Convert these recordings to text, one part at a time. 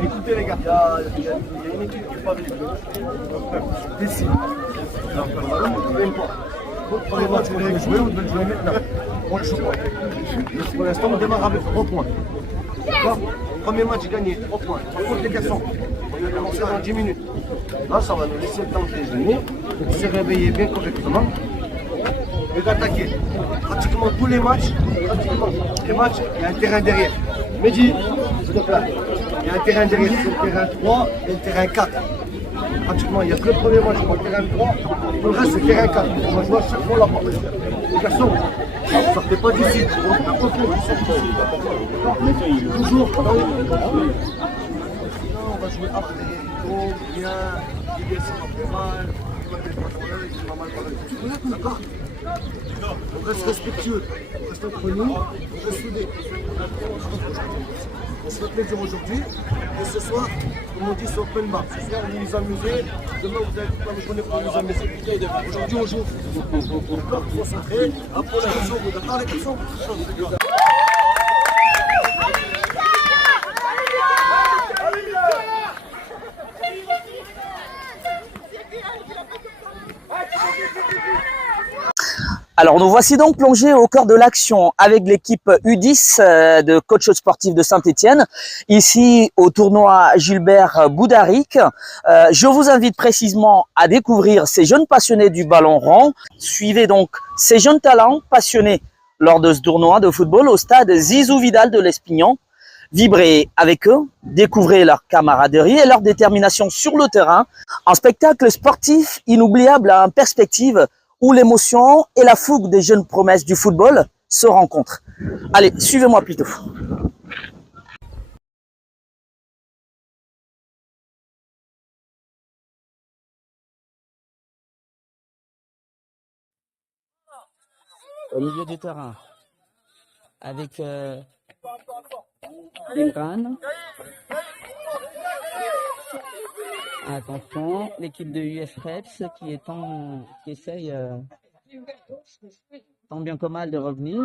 Écoutez les gars, il y a une équipe qui n'est pas venue. Ici. Donc, on ne vient pas. Le premier match, vous devez jouer, vous devez jouer maintenant. On ne joue pas. Pour l'instant, on démarre avec 3 points. D'accord. Premier match gagné, 3 points. Par contre, les garçons, on va commencer dans 10 minutes. Là, ça va nous laisser le temps de déjeuner, de se réveiller bien correctement et d'attaquer. Pratiquement tous les matchs, il y a un terrain derrière. Mehdi, s'il te plaît. Il y a un terrain derrière, c'est le terrain 3 et le terrain 4. Pratiquement, il n'y a que le premier match pour le terrain 3, tout le reste c'est le terrain 4. On va jouer à chaque fois là-bas. Les garçons, ne sortez pas d'ici. Toujours dans les... Sinon, on va jouer après. Donc, bien, il est pas mal, il va mal parler. D'accord? On reste respectueux, on reste entre nous, on reste soudés. On se fait plaisir aujourd'hui et ce soir, comme on dit, c'est open bar. Ce soir, on va nous amuser. Demain, vous allez pas nous connaître pour nous amuser. Aujourd'hui, on joue. D'accord, concentré. Après, on joue. Vous d'accord, les garçons? Alors nous voici donc plongés au cœur de l'action avec l'équipe U10 de coach sportif de Saint-Étienne, ici au tournoi Gilbert Boudaric. Je vous invite précisément à découvrir ces jeunes passionnés du ballon rond. Suivez donc ces jeunes talents passionnés lors de ce tournoi de football au stade Zizou Vidal de l'Espignon. Vibrez avec eux, découvrez leur camaraderie et leur détermination sur le terrain. Un spectacle sportif inoubliable en perspective où l'émotion et la fougue des jeunes promesses du football se rencontrent. Allez, suivez-moi plutôt. Au milieu du terrain, avec Imran. Attention, l'équipe de US Reps qui essaye tant bien que mal de revenir.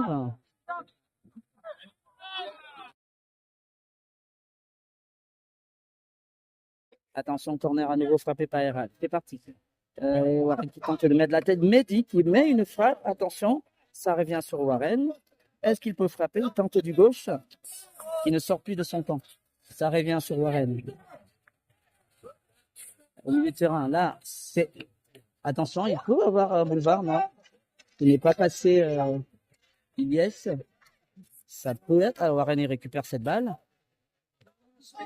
Attention, corner à nouveau frappé par Erad. C'est parti. Warren qui tente de mettre la tête. Mehdi qui met une frappe. Attention, ça revient sur Warren. Est-ce qu'il peut frapper? Il tente du gauche qui ne sort plus de son camp. Ça revient sur Warren. Au milieu de terrain, là, c'est... Attention, il peut avoir un boulevard, non? Il n'est pas passé Ilyes. Ça peut être. Alors, Warren, il récupère cette balle.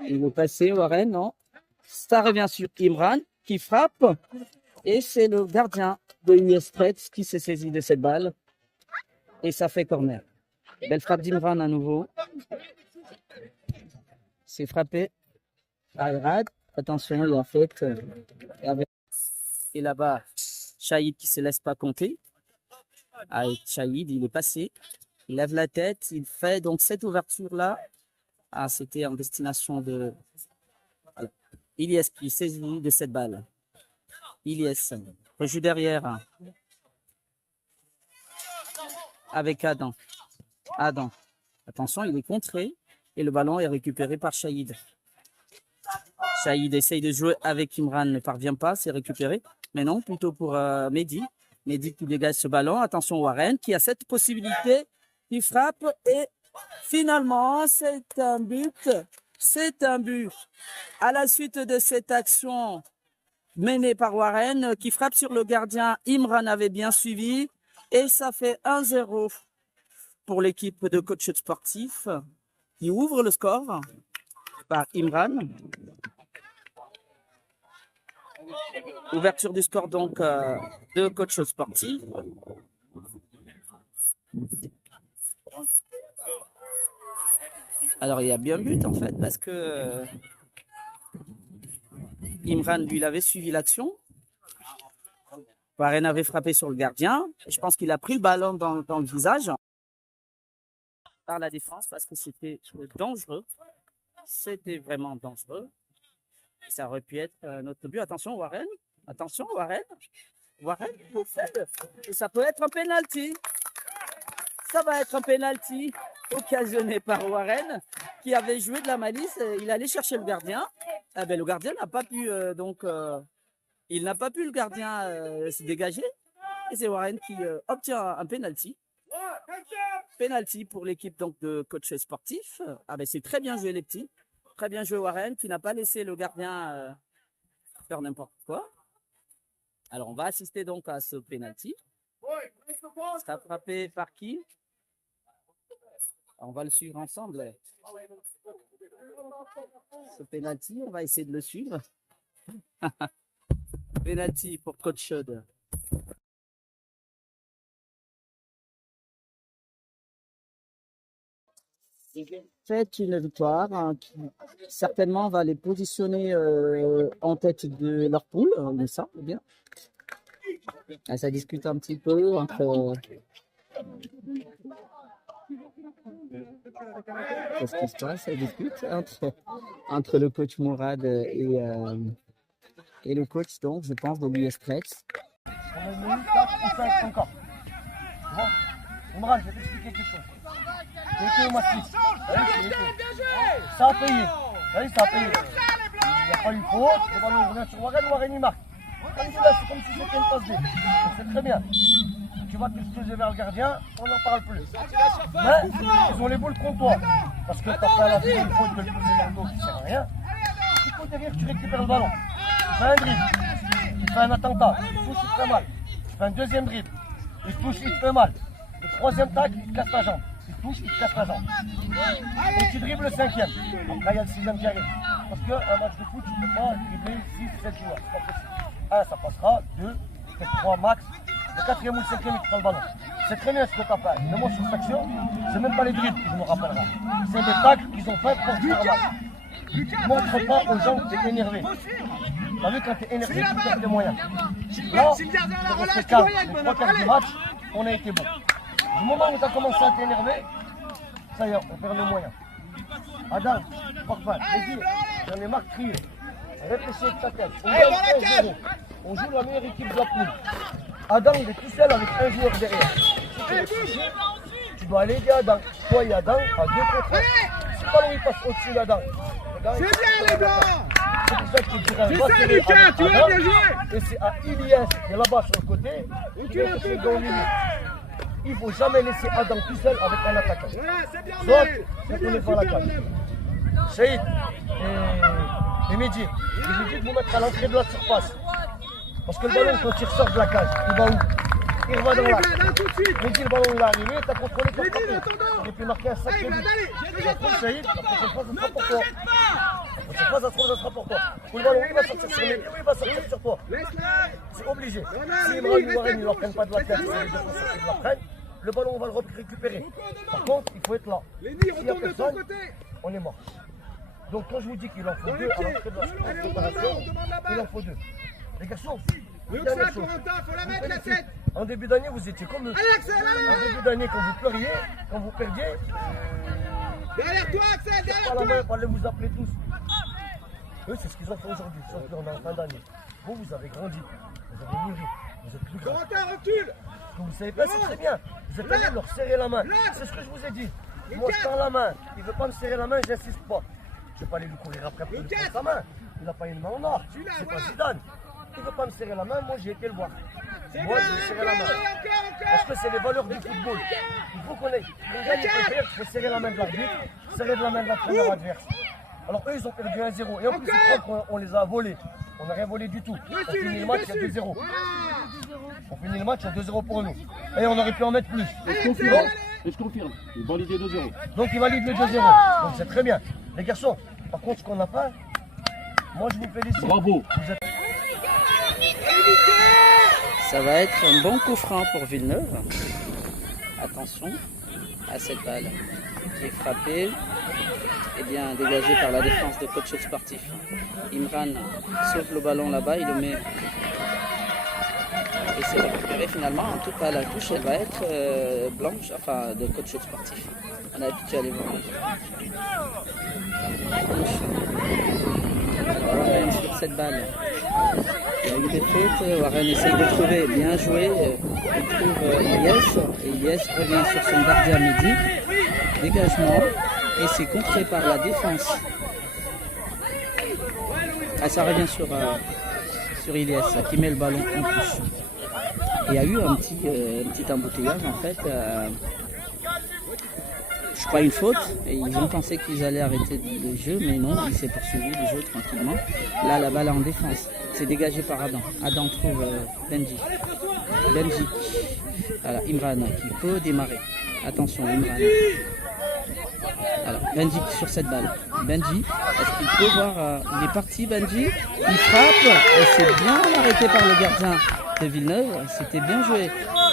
Il veut passer, Warren, non? Ça revient sur Imran, qui frappe. Et c'est le gardien de US Preds qui s'est saisi de cette balle. Et ça fait corner. Belle frappe d'Imran à nouveau. C'est frappé par Erad. Attention, il a fait. Et là-bas, Shahid qui ne se laisse pas compter. Avec Shahid, il est passé. Il lève la tête. Il fait donc cette ouverture-là. Ah, c'était en destination de Ilyes qui saisit de cette balle. Ilyes, rejoue derrière. Avec Adam. Adam. Attention, il est contré. Et le ballon est récupéré par Shahid. Shahid essaye de jouer avec Imran, ne parvient pas, c'est récupéré. Mais non, plutôt pour Mehdi. Mehdi qui dégage ce ballon. Attention Warren qui a cette possibilité. Il frappe et finalement, c'est un but. C'est un but. À la suite de cette action menée par Warren qui frappe sur le gardien, Imran avait bien suivi. Et ça fait 1-0 pour l'équipe de coach sportif qui ouvre le score par Imran. Ouverture du score donc de coach sportif. Alors il y a bien but en fait parce que Imran lui il avait suivi l'action. Warren avait frappé sur le gardien. Je pense qu'il a pris le ballon dans le visage par la défense parce que c'était dangereux. C'était vraiment dangereux. Ça aurait pu être notre but. Attention, Warren. Attention, Warren. Warren, au fait, ça peut être un penalty. Ça va être un penalty occasionné par Warren qui avait joué de la malice. Il allait chercher le gardien. Eh ben, le gardien n'a pas pu il n'a pas pu le gardien se dégager. Et c'est Warren qui obtient un penalty. Penalty pour l'équipe donc de coach sportif. Ah ben c'est très bien joué les petits. Très bien joué Warren qui n'a pas laissé le gardien faire n'importe quoi. Alors on va assister donc à ce penalty. Sera frappé par qui? On va le suivre ensemble. Ce penalty, on va essayer de le suivre. Penalty pour coach Chaude. C'est une victoire hein, qui certainement va les positionner en tête de leur poule, il me semble bien. Ça discute un petit peu entre qu'est-ce qui se passe, ça discute entre le coach Mourad et le coach donc je pense de l'US Prex. On a une minute, 4 ou 5 encore. Tu vois, Imran, je vais t'expliquer quelque chose. T'as été au massif. Ça a payé. Ça a payé. Il n'y a pas eu faute. Le ballon revient sur Warren, il marque. C'est comme si c'était une passe D. C'est très bien. Tu vas t'excuser vers le gardien, on n'en parle plus. Mais ils ont les boules contre toi. Parce que tu as fait la une faute de le pousser dans le dos qui ne sert à rien. Tu peux derrière, tu récupères le ballon. Tu fais un dribble. Tu fais un attentat. Il touche, il te fait mal. Tu fais un deuxième dribble. Il touche, il te fait mal. Le troisième tac, il te casse la jambe. Il touche, il te casse la jambe. Et tu dribbles le cinquième. Après, il y a le sixième qui arrive. Parce qu'un match de foot, tu ne peux pas dribbler 6, 7 joueurs. C'est pas possible. Un, ça passera. 2, peut-être 3 max. Le quatrième ou le cinquième, il te prend le ballon. C'est très bien ce que tu as fait. Mais moi, sur cette action, c'est même pas les dribbles qui me rappellera. C'est des tacles qu'ils ont fait pour te faire mal. Montre pas aux gens que tu es énervé. T'as vu, quand tu es énervé, tu perds tes moyens. Là, on restait calme. Les 3 quarts du match, on a été bon. Du moment où tu as commencé à t'énerver, ça y est, on perd nos moyens. Adam, parfait. J'ai dit, j'en ai marre de crier. Réfléchis avec ta tête. On gagne 1-0. On joue la meilleure équipe de la poule. Adam, il est tout seul avec un joueur derrière. Si tu es touché, tu dois aller aider Adam. Toi et Adam, à 2 contre 1. Si le ballon il passe au-dessus d'Adam, c'est bien les gars. c'est pour ça que tu dirais, c'est ça Lucas, tu as bien joué. Et c'est à Ilias qui est là-bas sur le côté. Il ne faut jamais laisser Adam tout seul avec un attaquant. Voilà, c'est bien. Soit c'est qu'on est pas la cage. Saïd et Mehdi, je vous dis de vous mettre à l'entrée de la surface. Parce que le ballon, quand il ressort de la cage, il va où? Il va dans l'axe. Mehdi, le ballon il est arrivé, tu as contrôlé ton frappé. Il a pu marquer un sacré but. Tu as pris Saïd, la prochaine fois, ça sera pour toi. La prochaine fois, ça sera pour toi. Le ballon, il va sortir sur Mehdi, il va sortir sur toi. C'est obligé. Si Imran et Warren ne leur prennent pas de la tête, c'est les défenseurs qui la prennent. Le ballon, on va le récupérer. Par contre, il faut être là. S'il n'y a personne, on est mort. Donc quand je vous dis qu'il en faut 2 à l'entrée de la préparation, il en faut 2. Les garçons, dernière chose. En début d'année, vous étiez comme eux. En début d'année, quand vous pleuriez, quand vous perdiez, Derrière toi, Axel, derrière pas la main, toi. fallait vous appeler tous. Eux, c'est ce qu'ils ont fait aujourd'hui. Sauf qu'on est en fin d'année. Vous avez grandi, vous avez mûri, vous êtes plus grand. Corentin, recule. Ce que vous savez pas, c'est très bien. Vous êtes allé leur serrer la main. C'est ce que je vous ai dit. Moi, je tends la main. Il ne veut pas me serrer la main, j'insiste pas. Je ne vais pas aller lui courir après pour lui prendre sa main. Il n'a pas une main en or. C'est pas Zidane. Il ne veut pas me serrer la main, moi j'ai été le voir. Moi je vais serrer la main. Parce que c'est les valeurs du football. Il faut qu'on ait. Pour gagner, il faut serrer la main de l'arbitre, serrer la main de l'entraîneur adverse. Alors eux ils ont perdu 1-0. Et en plus ils croient qu'on les a volés. On n'a rien volé du tout. On finit le match à 2-0. On finit le match à 2-0 pour nous. Et on aurait pu en mettre plus. Je confirme. Il valide 2-0. Donc il valide le 2-0. Donc c'est très bien. Les garçons, par contre ce qu'on a fait, moi je vous félicite. Bravo. Vous êtes... Ça va être un bon coup franc pour Villeneuve. Attention à cette balle qui est frappée et bien dégagée par la défense de coach sportif. Imran sauve le ballon là-bas, il le met Et c'est récupéré finalement. En tout cas, la touche, elle va être blanche, enfin de coach sportif. On a l'habitude à aller voir. Warren sur cette balle. Avec des fautes, Warren essaye de trouver. Bien joué. Il trouve Ilyes. Et Ilyes revient sur son gardien Mehdi. Dégagement. Et c'est contré par la défense. Ah, ça revient sur Ilyes qui met le ballon en touche. Il y a eu un petit embouteillage en fait. Je crois une faute. Et ils ont pensé qu'ils allaient arrêter le jeu, mais non, il s'est poursuivi le jeu tranquillement. Là, la balle est en défense. C'est dégagé par Adam. Adam trouve Benji. Benji. Voilà, Imran qui peut démarrer. Attention, Imran. Alors, Benji sur cette balle. Benji, est-ce qu'il peut voir il est parti, Benji. Il frappe. Et c'est bien arrêté par le gardien de Villeneuve. C'était bien joué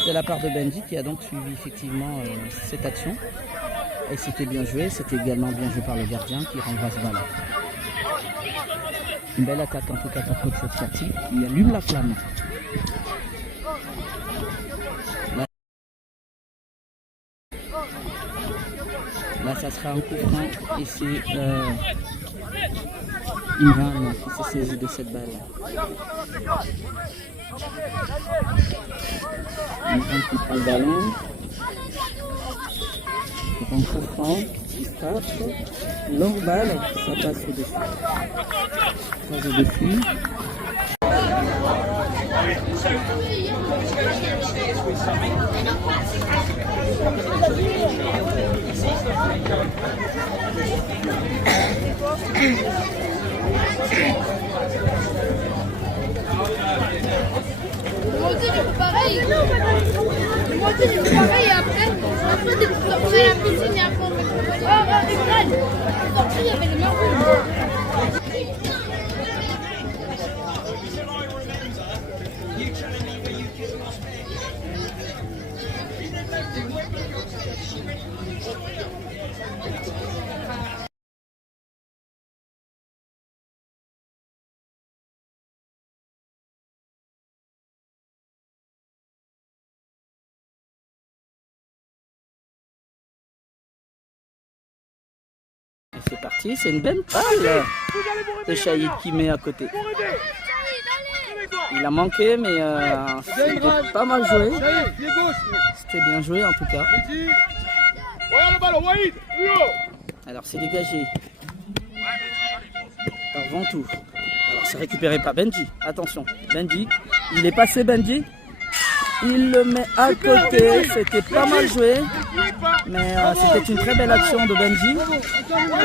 de la part de Benji qui a donc suivi effectivement cette action. Et c'était bien joué. C'était également bien joué par le gardien qui renvoie ce ballon. Une belle attaque en tout cas par coach Fiati qui allume la flamme. Là, ça sera un coup franc et c'est Imran qui s'est saisi de cette balle. Imran qui prend le ballon. Un coup franc qui frappe. Longue balle, ça passe au-dessus. Ça passe au-dessus. Moi aussi, j'ai fait pareil. Moi aussi, j'ai fait pareil. Et après, t'es sorti à la piscine et après, on m'a dit ah, Imran, t'es sorti, il y avait les mains rouges. C'est parti, c'est une belle balle de Shahid qui met à côté. Il a manqué, mais c'était pas mal joué. C'était bien joué en tout cas. Alors c'est dégagé par Ventoux. Alors c'est récupéré par Benji. Attention, Benji, il est passé Benji. Il le met à côté, c'était pas mal joué, mais c'était une très belle action de Benji.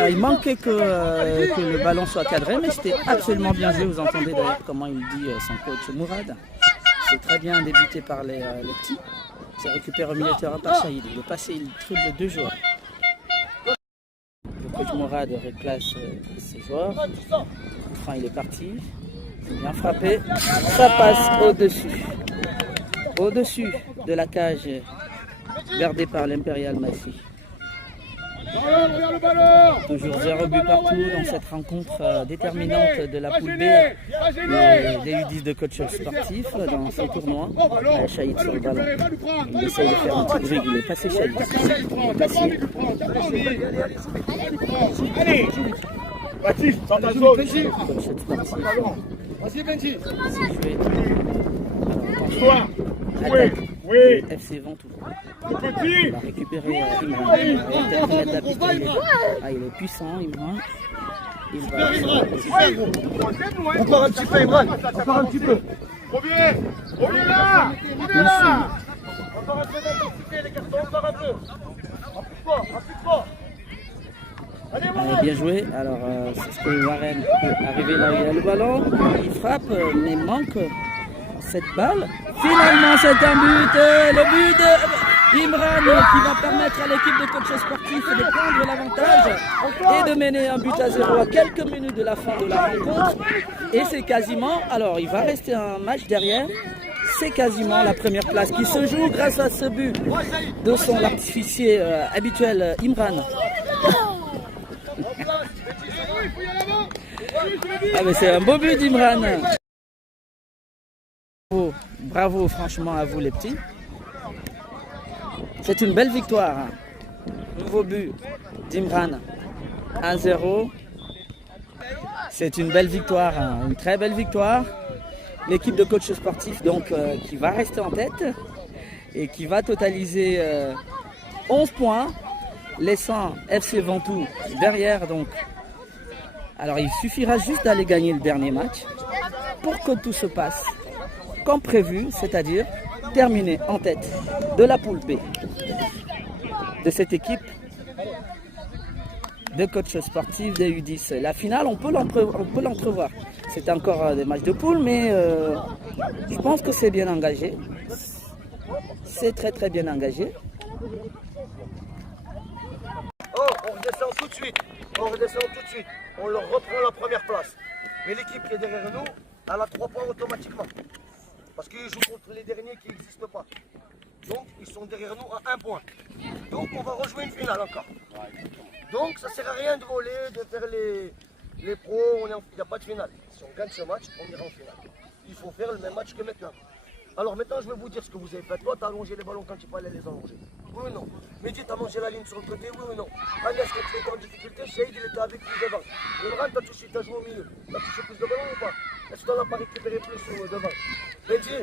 Il manquait que le ballon soit cadré, mais c'était absolument bien joué. Vous entendez d'ailleurs comment il dit son coach Mourad. C'est très bien débuté par les petits. C'est récupéré au milieu de terrain par Shahid. Il est passé, il triple 2 joueurs. Le coach Mourad replace ses joueurs. Enfin, il est parti. C'est bien frappé. Ça passe au-dessus. Au-dessus de la cage gardée par l'Impérial Massy. Toujours 0 but partout dans cette rencontre déterminante de la poule B des U10 de coach sportif dans ce tournoi. Shahid sur le ballon. Il essaye de faire un petit bruit. Il est passé Shahid. Il est passé. Allez, Baptiste, dans ta zone. Coach sportif. Vas-y, Benji. C'est joué. Toi. Oui, oui. FC Ventoux. Petit. Il va récupérer Imran. Il va mettre la piste. Il est puissant, Imran. Il va... Encore un petit peu, Imran. Encore un petit peu. Reviens. Reviens là. Reviens là. Encore un peu d'intensité, les garçons. Encore un peu. Appuie fort, appuie fort. Allez, Allez, bien joué. Alors, c'est ce que Warren peut arriver là où il a le ballon. Il frappe, mais manque cette balle. Finalement, c'est un but. Le but d'Imran qui va permettre à l'équipe de coach sportif de prendre l'avantage et de mener un but à 0 à quelques minutes de la fin de la rencontre. Et c'est quasiment, alors il va rester un match derrière. C'est quasiment la première place qui se joue grâce à ce but de son artificier habituel, Imran. Ah mais c'est un beau but d'Imran. Bravo franchement à vous les petits. C'est une belle victoire. Hein. Nouveau but d'Imran. 1-0. C'est une belle victoire, hein. Une très belle victoire. L'équipe de coach sportif donc qui va rester en tête et qui va totaliser 11 points, laissant FC Ventoux derrière donc. Alors il suffira juste d'aller gagner le dernier match pour que tout se passe comme prévu, c'est-à-dire terminer en tête de la poule B de cette équipe de coach sportif des U10. La finale, on peut l'entrevoir. C'est encore des matchs de poule, mais je pense que c'est bien engagé. C'est très très bien engagé. Oh, on redescend tout de suite. On leur reprend la première place. Mais l'équipe qui est derrière nous, elle a 3 points automatiquement. Parce qu'ils jouent contre les derniers qui n'existent pas. Donc, ils sont derrière nous à 1 point. Donc, on va rejouer une finale encore. Donc, ça ne sert à rien de voler, de faire les pros. Il n'y a pas de finale. Si on gagne ce match, on ira en finale. Il faut faire le même match que maintenant. Alors maintenant, je vais vous dire ce que vous avez fait. Toi, tu as allongé les ballons quand il fallait les allonger. Oui ou non? Mehdi, tu as mangé la ligne sur le côté. Oui ou non? Agnès, quand tu étais en difficulté, Saïd, il était avec lui devant. Imran, tu as joué au milieu. Tu as touché plus de ballons ou pas? Est-ce que tu n'en as pas récupéré plus devant? Mehdi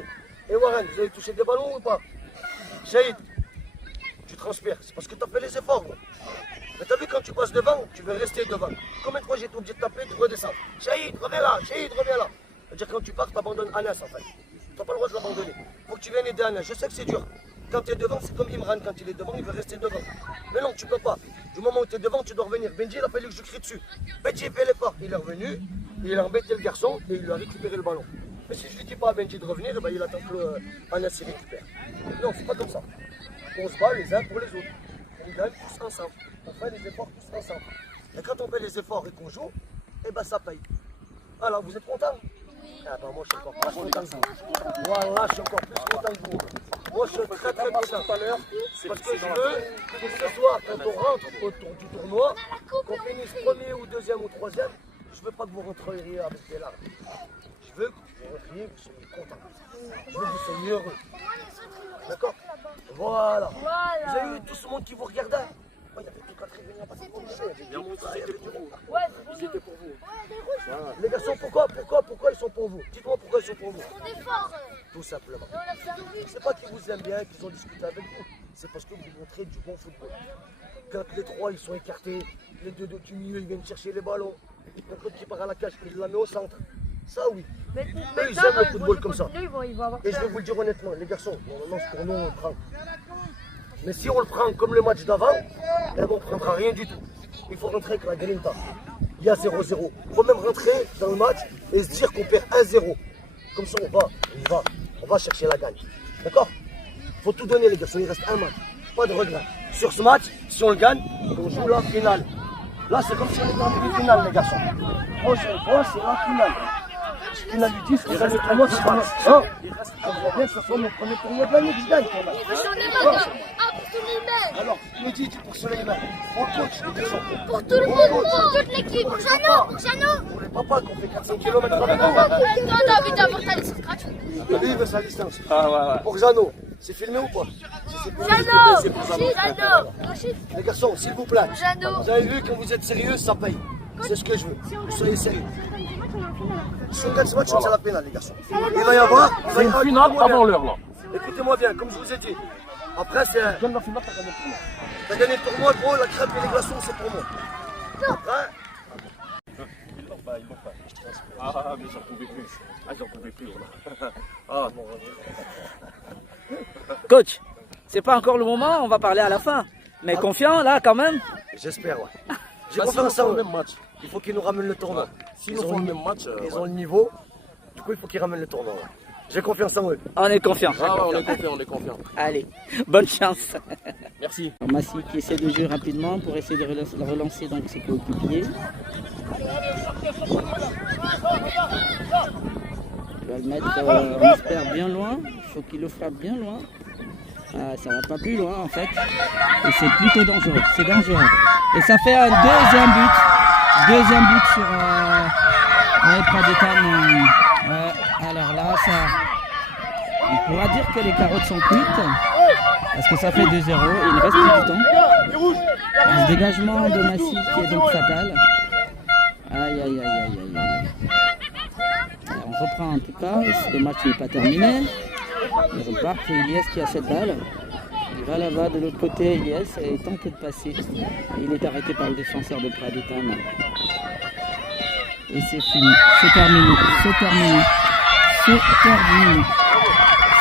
et Warren, vous avez touché des ballons ou pas? Saïd, tu transpires. C'est parce que tu as fait les efforts. Gros. Mais tu as vu, quand tu passes devant, tu veux rester devant. Combien de fois j'ai été obligé de taper, de redescendre? Saïd, reviens là. Saïd, reviens là. C'est-à-dire, quand tu pars, tu abandonnes Agnès en fait. Tu n'as pas le droit de l'abandonner. Il faut que tu viennes aider Agnès. Je sais que c'est dur. Quand tu es devant, c'est comme Imran. Quand il est devant, il veut rester devant. Mais non, tu ne peux pas. Du moment où tu es devant, tu dois revenir. Benji, il a fallu que je crie dessus. Benji, fait l'effort. Il est revenu, il a embêté le garçon et il lui a récupéré le ballon. Mais si je ne lui dis pas à Benji de revenir, il attend que Agnès s'y récupère. Non, c'est pas comme ça. On se bat les uns pour les autres. On gagne tous ensemble. On fait les efforts tous ensemble. Et quand on fait les efforts et qu'on joue, eh ben ça paye. Alors, vous êtes contents? Ah ben moi je suis encore plus content que vous. Voilà, je suis encore plus content que vous. Moi je suis très très content tout à l'heure. Parce que je veux que ce soir, quand on rentre autour du tournoi, qu'on finisse premier ou deuxième ou troisième, je veux pas que vous rentriez avec des larmes. Je veux que vous rentriez, vous soyez contents. Je veux que vous soyez heureux. D'accord? Voilà. Vous avez vu tout ce monde qui vous regardait? Il y avait tout qu'à venir passer pour nous. Ils étaient pour vous. Voilà. Les garçons, pourquoi ils sont pour vous? Dites-moi pourquoi ils sont pour vous. Tout simplement. C'est pas qu'ils vous aiment bien, qu'ils ont discuté avec vous. C'est parce que vous montrez du bon football. Quand les 3 ils sont écartés, les 2 du milieu ils viennent chercher les ballons. Donc l'autre qui part à la cage, il la met au centre. Ça oui. Eux ils aiment le football comme ça. Et je vais vous le dire honnêtement, les garçons, normalement c'est pour nous on le prend. Mais si on le prend comme le match d'avant, eh ben, on ne prendra rien du tout. Il faut rentrer avec la grinta. Il y a 0-0. Il faut même rentrer dans le match et se dire qu'on perd 1-0. Comme ça on va chercher la gagne. D'accord? Il faut tout donner les garçons, il reste un match. Pas de regret. Sur ce match, si on le gagne, on joue la finale. Là c'est comme si on était en demi-finale les garçons. Prochaine fois c'est la finale. Finale du 10, il reste 3 mois, c'est pas. Hein? On voit bien que ce soit mon premier tournoi de l'année que je gagne. Alors, me dis pour Soleiman, pour le coach, pour tout le monde, pour toute l'équipe, pour Jeannot. Pour les papas qui ont fait 400 km avec nous. Toi, t'as envie d'avoir ta licence gratuite. Lui, il veut sa licence. Ouais. Pour Jeannot, c'est filmé ou pas? Jeannot. Les garçons, s'il vous plaît, Jeannot. vous avez vu, quand vous êtes sérieux, ça paye. C'est ce que je veux. Soyez sérieux. Si on gagne ce match, c'est la pénale, les garçons. Il va y avoir C'est une finale avant l'heure là. Écoutez-moi bien, comme je vous ai dit. Après, c'est. T'as gagné le tournoi, gros, la crêpe et les glaçons, c'est pour moi. Après. Ils l'ont pas. Ah, mais j'en pouvais plus. Voilà. Ah, non. Coach, c'est pas encore le moment, on va parler à la fin. Mais confiant là quand même. J'espère, ouais. J'ai confiance en eux. même match. Il faut qu'ils nous ramènent le tournoi. S'ils nous font le même match, Ils ont le niveau. Du coup, il faut qu'ils ramènent le tournoi. Ouais. J'ai confiance en eux. On est confiant. on est confiant. Allez, bonne chance. Merci. Massi qui essaie de jouer rapidement pour essayer de relancer donc ses coéquipiers. Il va le mettre, on espère, bien loin. Il faut qu'il le frappe bien loin. Ah, ça va pas plus loin en fait. Et c'est plutôt dangereux. C'est dangereux. Et ça fait un deuxième but. Deuxième but sur Pradetan. Alors là, On pourra dire que les carottes sont cuites parce que ça fait 2-0 et il reste du temps. Un dégagement de Massy qui est donc fatal. Aïe aïe aïe aïe aïe aïe. Alors, on reprend en tout cas, le match n'est pas terminé. Il repart pour Ilyes qui a cette balle. Il va là-bas de l'autre côté, Ilyes, et tente de passer. Il est arrêté par le défenseur de Pradetana. Et c'est fini, c'est terminé, c'est terminé, c'est terminé,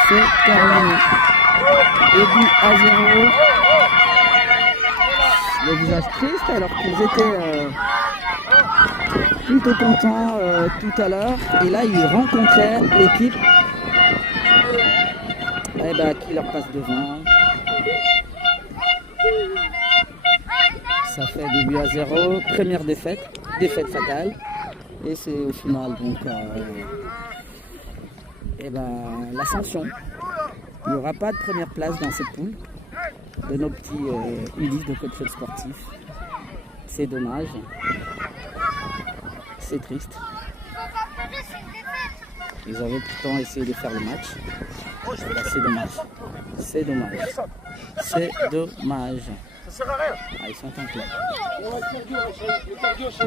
c'est terminé. Début à 0. Le visage triste alors qu'ils étaient plutôt contents tout à l'heure. Et là, ils rencontraient l'équipe qui leur passe devant. Ça fait début à 0, première défaite fatale. Et c'est au final donc l'ascension. Il n'y aura pas de première place dans cette poule de nos petits Ulysse de coach sportif. C'est dommage. C'est triste. Ils avaient pourtant essayé de faire le match. C'est dommage. C'est dommage. C'est dommage. Ça sert à rien. Ah, ils sont en plein. Le cardio, tu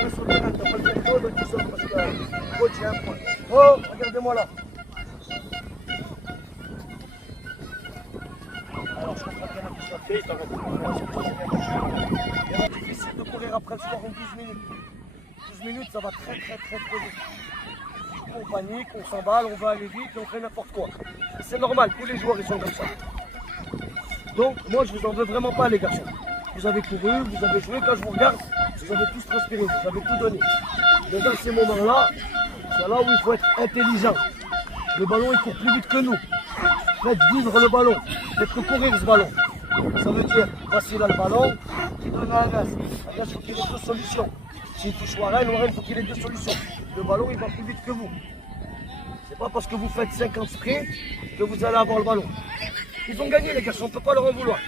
restes sur le terrain, t'as pas le cardio, donc tu sors parce que coach, il y a un point. Oh, regardez-moi là. Alors, je comprends bien la question. Il y a difficile de courir après le score en 12 minutes. 12 minutes, ça va très vite. On panique, on s'emballe, on va aller vite et on fait n'importe quoi. C'est normal, tous les joueurs ils sont comme ça. Donc moi je vous en veux vraiment pas les garçons. Vous avez couru, vous avez joué, quand je vous regarde, vous avez tous transpiré, vous avez tout donné. Mais dans ces moments-là, c'est là où il faut être intelligent. Le ballon il court plus vite que nous. Faites vivre le ballon, faites courir ce ballon. Ça veut dire, voici là le ballon, qui donne à Agas. Agas, il faut qu'il ait deux solutions. S'il touche Warren, il faut qu'il ait deux solutions. Le ballon il va plus vite que vous. C'est pas parce que vous faites 50 sprints que vous allez avoir le ballon. Ils ont gagné les garçons, on ne peut pas leur en vouloir.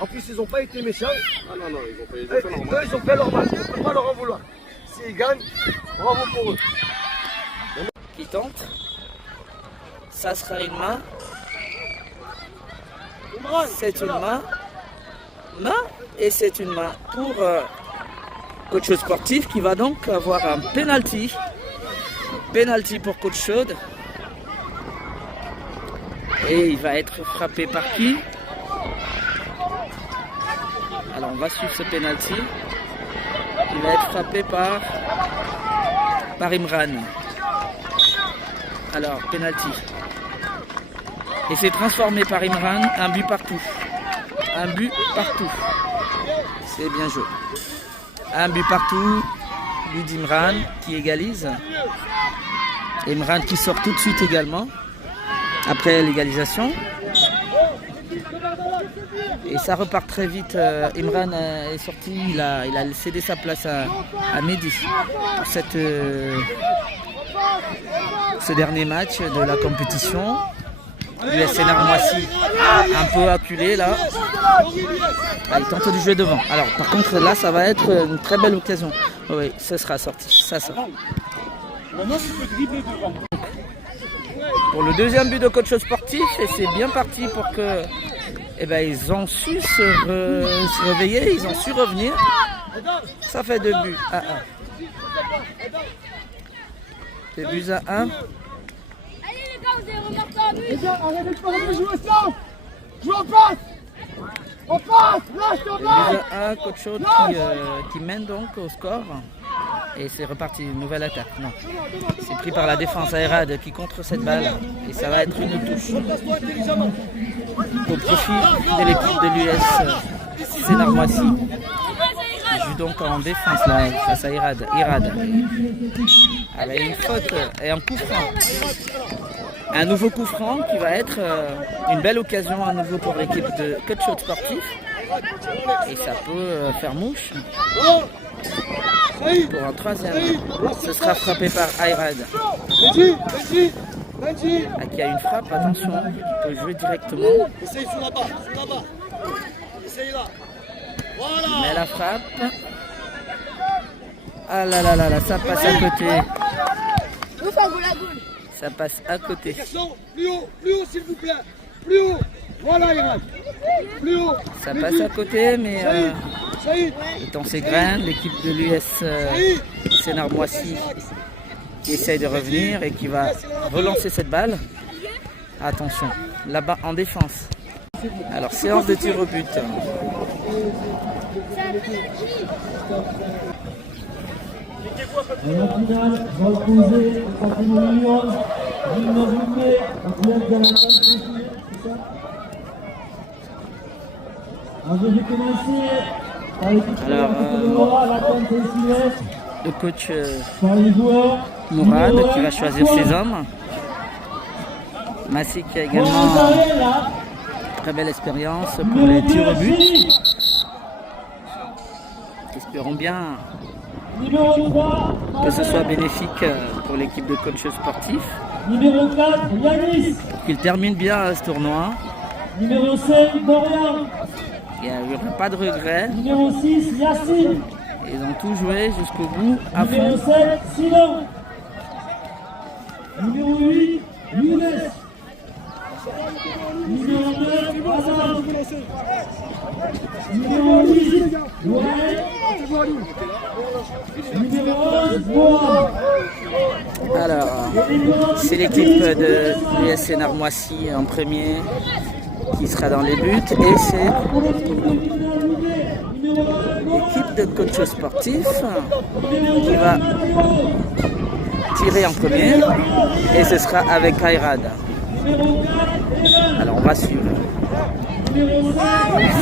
En plus ils n'ont pas été méchants. Ah non, ils ont fait leur match. Eux ils ont fait leur match, on ne peut pas leur en vouloir. S'ils gagnent, bravo pour eux. Qui tente. Ça sera une main. C'est une main. Et c'est une main pour coach sportif qui va donc avoir un penalty. Penalty pour coach Chaude. Et il va être frappé par qui? Alors on va suivre ce penalty. Il va être frappé par Imran. Alors penalty. Et c'est transformé par Imran, un but partout. Un but partout. C'est bien joué. Un but partout. But d'Imran qui égalise. Imran qui sort tout de suite également. Après l'égalisation. Et ça repart très vite. Imran est sorti, il a cédé sa place à Mehdi pour ce dernier match de la compétition. USN Armoissy un peu acculé là. Ah, il tente de jouer devant. Alors par contre là ça va être une très belle occasion. Oui, ce sera sorti. Ça sort. Pour le deuxième but de coach sportif, et c'est bien parti pour que ils ont su se réveiller, ils ont su revenir. Ça fait 2 buts à 1. 2 buts à 1. Allez les gars, vous avez remarqué un but. Les gars, arrêtez pas de jouer ça. Joue en passe. On passe. Lâche ton ballon. 2 buts à 1, coach Chaude qui mène donc au score. Et c'est reparti, une nouvelle attaque. Non. C'est pris par la défense Ayrad qui contre cette balle. Et ça va être une touche. Au profit de l'équipe de l'US Sénarmoissy. Qui joue donc en défense là, face à Irad. Avec une faute et un coup franc. Un nouveau coup franc qui va être une belle occasion à nouveau pour l'équipe de coach sportif. Et ça peut faire mouche. Pour un troisième, ce sera frappé par Ayrad. Qui a une frappe, attention, qui peut jouer directement. Essaye sur la barre, Essaye là. Voilà. Il met la frappe. Ah là là là là, ça passe à côté. Ça passe à côté. Garçon, plus haut s'il vous plaît. Plus haut. Voilà, Iran. Plus haut. Ça passe à côté, mais Saïd. le temps s'égrène. L'équipe de l'US Sénart-Moissy qui essaye de revenir et qui va relancer cette balle. Attention, là-bas en défense. Alors, séance de tir au but. Et la finale va opposer au patrimoine Lyon, 19 juillet, au club de la Tente c'est ça? Alors, je vais commencer par l'équipe de la Tente Le coach par les joueurs. Mourad qui va choisir ses hommes. Massy qui a également très belle expérience pour les tirs au but. Espérons bien Numéro 3, que ce soit bénéfique pour l'équipe de coachs sportifs. numéro 4, Yanis. Pour qu'ils terminent bien ce tournoi. Numéro 5, Dorian. Il n'y aura pas de regrets. Numéro 6, Yacine. Ils ont tout joué jusqu'au bout, à Numéro fond. 7, Simon. Numéro 8, Younes. Numéro 9, Adam. Numéro 10, Loïc. Numéro 11, Mohamed. Alors, c'est l'équipe de l'US Sénart-Moissy en premier qui sera dans les buts. Et c'est l'équipe de coachs sportifs qui va tirer en premier. Et ce sera avec Ayrad. Alors on va suivre.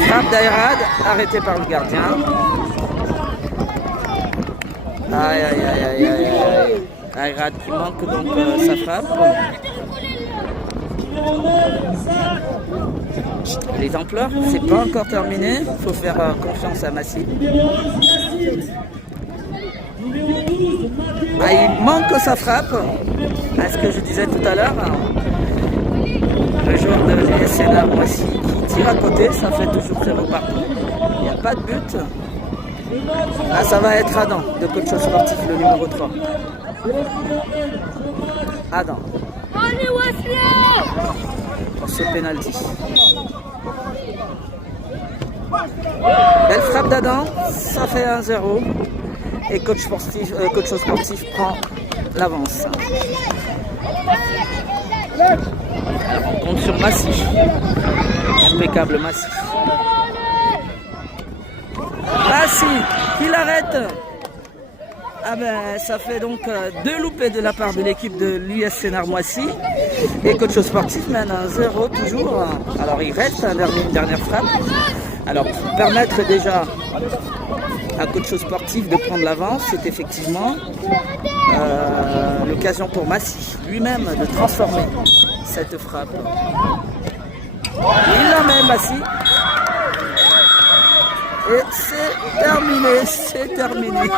Frappe d'Ayrad, arrêté par le gardien. Aïe aïe aïe aïe aïe aïe. Ayrad qui manque donc sa frappe. Les ampleurs, c'est pas encore terminé. Il faut faire confiance à Massy. Ah, il manque sa frappe. À ce que je disais tout à l'heure. Le joueur de l'US Sénart-Moissy qui tire à côté, ça fait toujours 0 partout. Il n'y a pas de but. Là, ça va être Adam, de coach sportif, le numéro 3. Adam. Pour ce penalty. Belle frappe d'Adam, ça fait 1-0. Et coach sportif prend l'avance. On compte sur Massy. Impeccable Massy. Massy qui l'arrête. Ah ben ça fait donc 2 loupés de la part de l'équipe de l'US Sénart-Moissy. Et coach sportif mène 1-0 toujours. Alors il reste une dernière frappe. Alors pour permettre déjà à coach sportif de prendre l'avance, c'est effectivement l'occasion pour Massy lui-même de transformer cette frappe. Il la met Massy. Et c'est terminé, c'est terminé.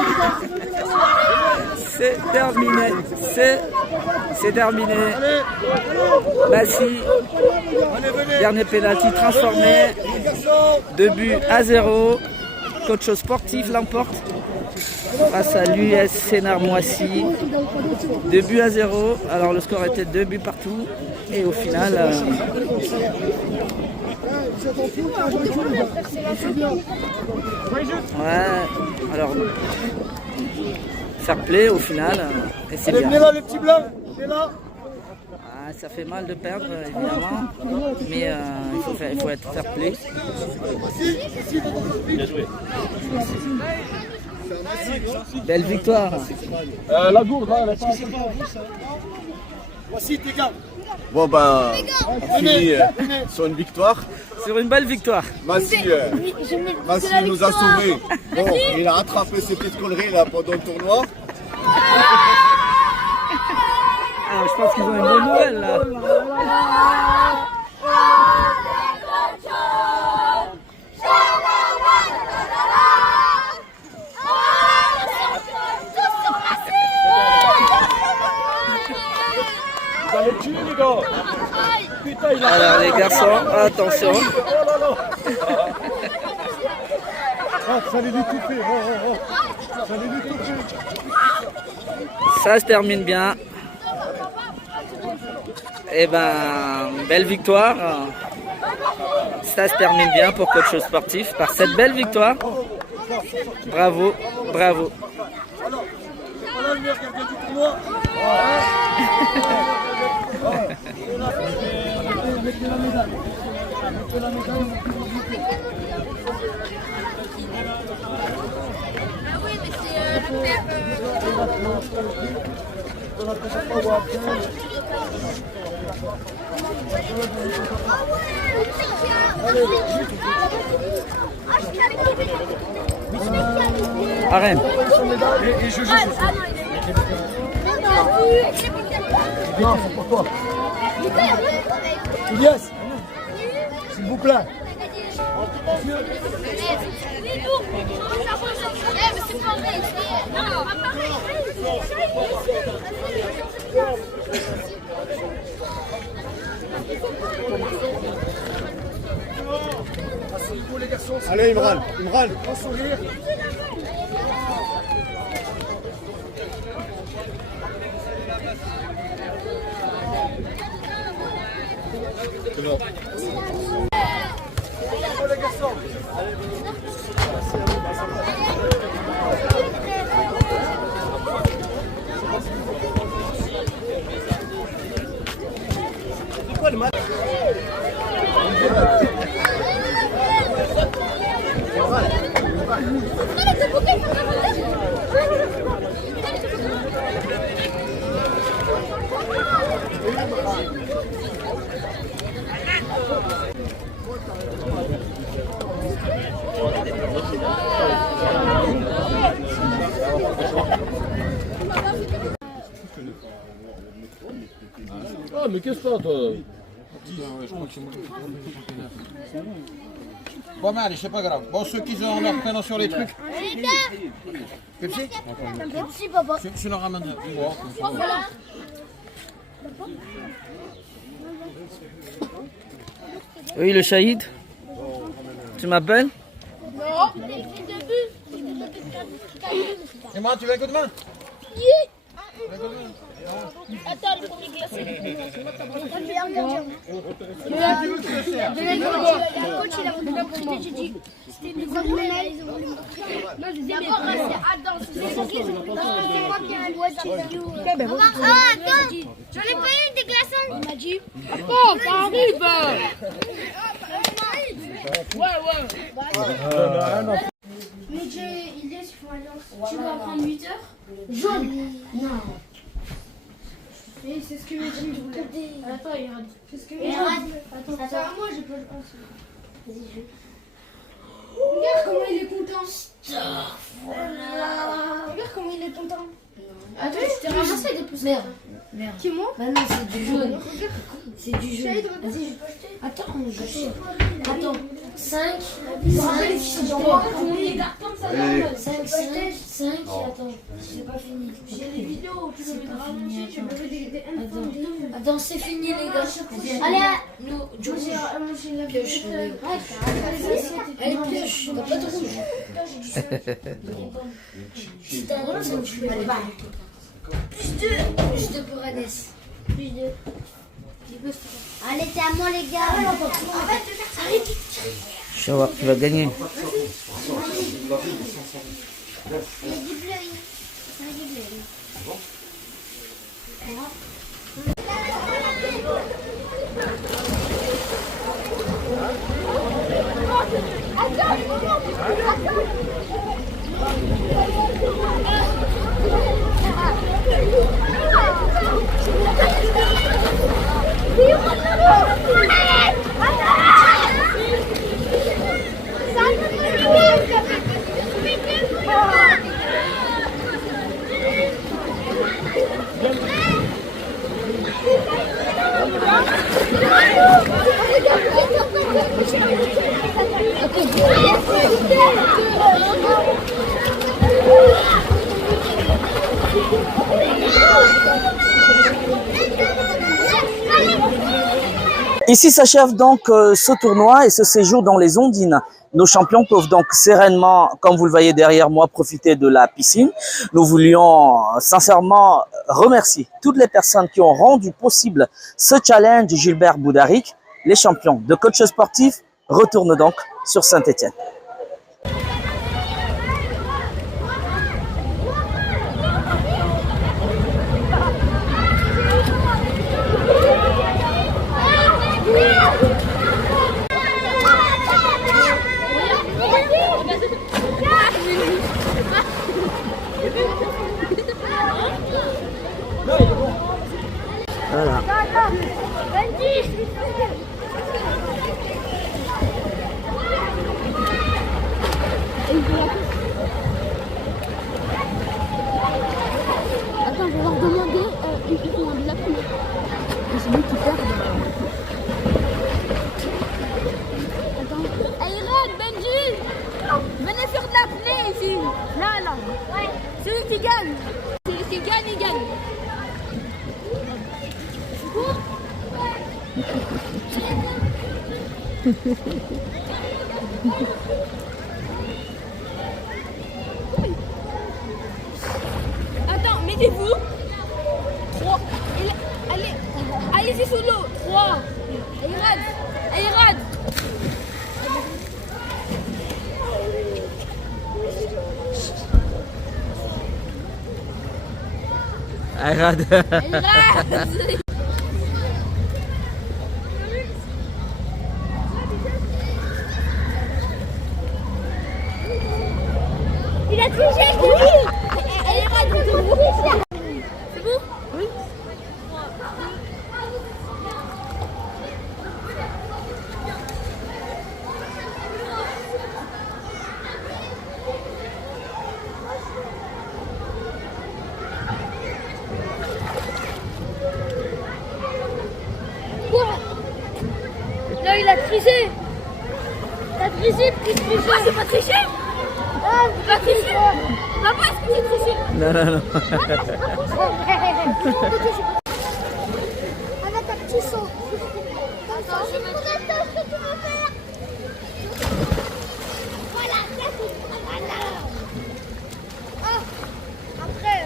C'est terminé, c'est terminé. Massy, dernier pénalty transformé. 2-0. Coach sportif l'emporte face à l'US Sénart-Moissy. 2-0. Alors le score était 2 buts partout. Et au final... ouais, alors fair play au final, et c'est bien. Là, le petit blanc, il est là. Ah, ça fait mal de perdre évidemment, mais il faut être fair play. Belle victoire. La gourde, là, la petite. Voici tes gars. Bon ben, on finit sur une victoire. Sur une belle victoire. Massy nous a sauvés. Bon, il a rattrapé ses petites conneries là pendant le tournoi. Ah, je pense qu'ils ont une bonne nouvelle là. Alors les garçons, attention. Ça allait l'étouffer. Ça allait l'étouffer. Ça se termine bien. Eh ben, belle victoire. Ça se termine bien pour Coach Sportif par cette belle victoire. Bravo, bravo. Voilà le meilleur gardien du tournoi. Mettez la médaille. Mettez la médaille. Ah oui, mais c'est Arène. Et je joue. Non, c'est pour toi. Elias, s'il vous plaît. Allez Imran, grand sourire. Les garçons. C'est quoi le match? Ah, mais qu'est-ce que t'as, toi? Bon, mais allez, c'est pas grave. Bon, ceux qui ont leur prénom sur les trucs. Pepsi? Merci, papa. Je leur ramène un boire. Voilà. Oui, le Shahid. Tu m'appelles? Non. Et moi, tu veux un coup de main? Attends, le premier glacé. Le coach, il a voulu m'apprêter, j'ai dit. C'était une grande médaille. Non, je disais, d'abord, c'est Adam. C'est moi qui ai un doigt. Ah, attends, j'en ai pas eu des glaçons. Il m'a dit. Oh, ça arrive. Ouais. Mais il est sur Alliance. Tu vas prendre 8 heures? Jaune. Non. Et c'est ce que m'a dit. Attends, il rate. C'est ce que m'a dit. Attends, moi j'ai pas le pense. Vas-y, je vais. Regarde comment il est content. Regarde comment il est content. Attends, je t'ai ramassé des pouces. Merde. Qui moi? Bah non, c'est du jaune. C'est du jaune. Vas-y, attends, attends. 5. Attends, c'est pas fini. J'ai les vidéos, tu veux me ramasser, tu peux des Attends, c'est fini les gars. Allez, nous, j'ai la pioche. Allez, pioche, t'as pas de rouge. Si t'as un rouge, c'est où je peux aller. Plus 2 pour Agnès. Plus 2. Allez, c'est à moi les gars. Arrête. Je vais voir qui va gagner. Il y a du bleu. Il y a du bleu. Ici s'achève donc ce tournoi et ce séjour dans les Ondines. Nos champions peuvent donc sereinement, comme vous le voyez derrière moi, profiter de la piscine. Nous voulions sincèrement remercier toutes les personnes qui ont rendu possible ce challenge. Gilbert Boudaric, les champions de coach sportif, retournent donc sur Saint-Étienne. Voilà. Attends, je vais leur demander ils font de la pluie. Et c'est lui qui perd. Attends. Ayran, Benji, venez faire de la pluie ici. Là. Celui qui gagne. Celui qui gagne, il gagne. Attends, mettez-vous. 3. Allez-y sous l'eau. 3. Ayrad. Ayrad. Il a triché, je t'ai dit. Ayrad, il te triche. C'est bon? Oui. Là, il a triché. T'as triché, puis triché. Ah, c'est pas triché. Ah, c'est pas triché. Papa, est-ce que j'ai triché? Non. Avec un petit saut. Attends, je vais mettre ce que tu veux faire. Voilà, ça c'est voilà. Ah, après.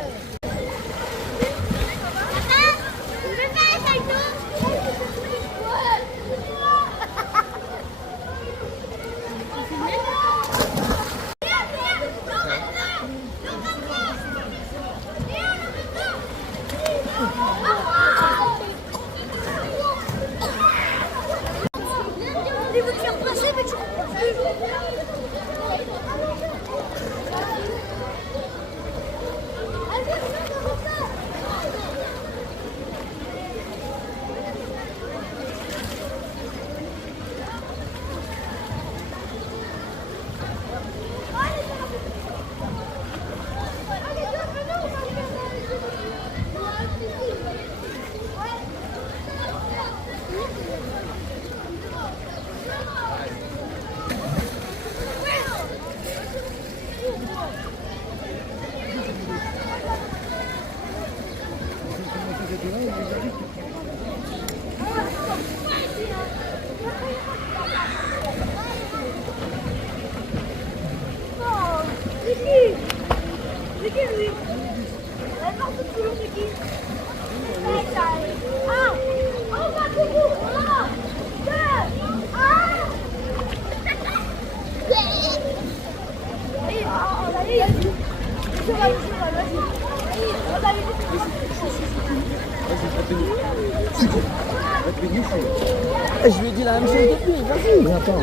Attends, je vais faire un salto. Je lui ai dit la même chose depuis, vas-y. Mais attends,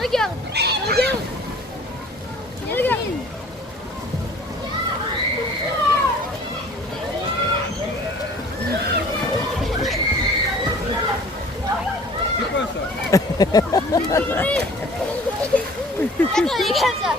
Regarde. Attends, les gars, ça.